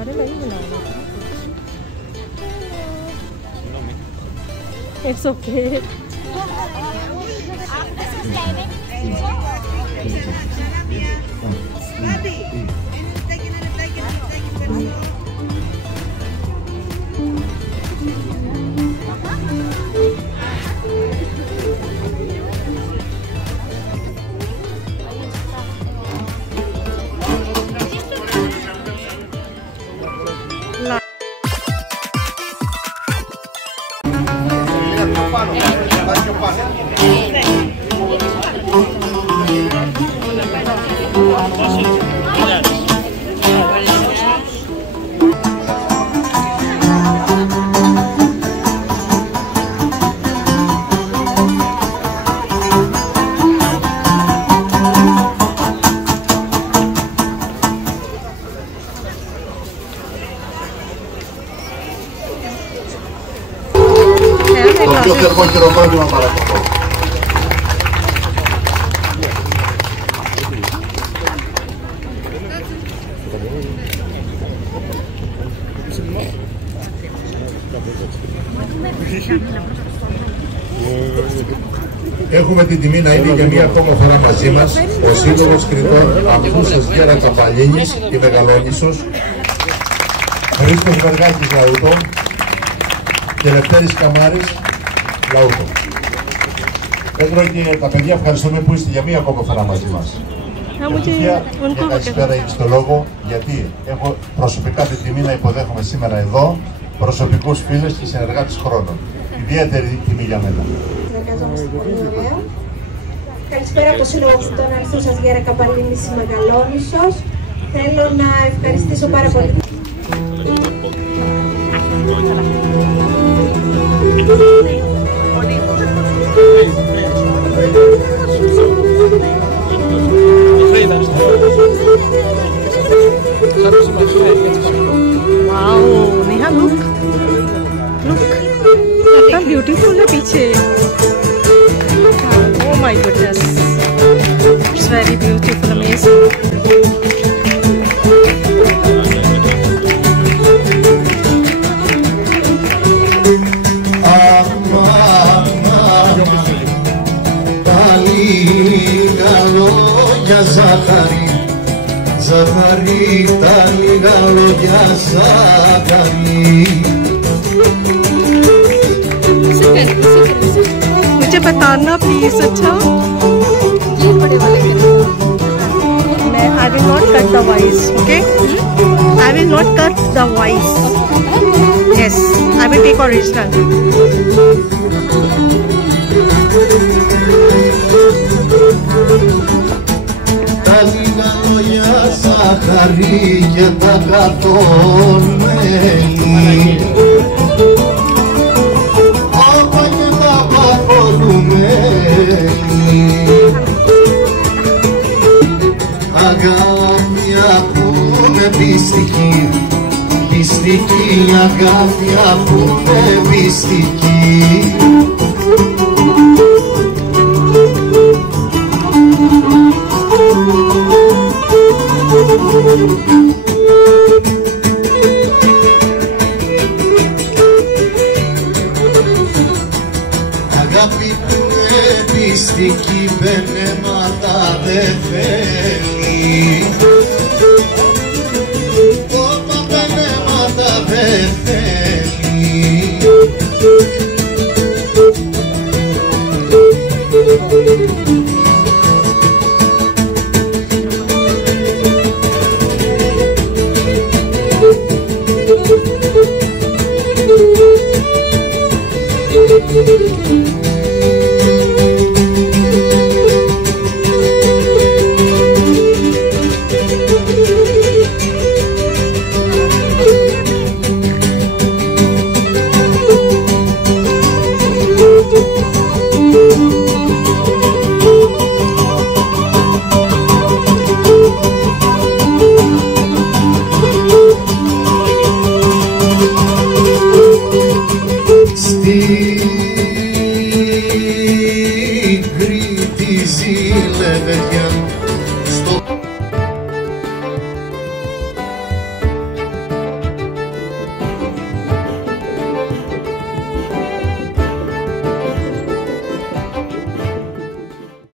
बारे में ही बनाना। It's okay. Το πιο θερμό χειροκρότημα παρακαλώ. Έχουμε την τιμή να είναι για μία ακόμα φορά μαζί μας ο Σύλλογος Κριτών Αμβούσας Γέρα Καπαλίνης και Μεγαλόνισσος, Χρήστος Βεργάκης Λαούτο και Λευτέρης Καμάρης Λαούτο. Πέτρο και τα παιδιά, ευχαριστούμε που είστε για μία ακόμα φορά μαζί μας. Ευτυχία και καλησπέρα στο λόγο, γιατί έχω προσωπικά την τιμή να υποδέχομαι σήμερα εδώ προσωπικούς φίλους και συνεργάτες χρόνων. Ιδιαίτερη τιμή για μένα. Συνεργαζόμαστε πολύ ωραία. Καλησπέρα από το Σύλλογο Κριτών Αμβούσας Γέρα Καπαλίνης Μεγαλόνισσος. Θέλω να ευχαριστήσω πάρα πολύ. Wow, Neha, look, कितना beautiful है पीछे. Oh my goodness, it's very beautiful, amazing. Ζαχαρή, τα λίγα λόγια ζάχαρη. मुझे बताना प्लीज. अच्छा, मैं I will not cut the voice. Okay, I will not cut the voice. Yes, I will take original. Τα λίγα λόγια ζάχαρη και τα κατώνμενη, όπα και τα παθολουμένη. Αγάπια που είναι πιστική, πιστική αγάπια που είναι πιστική.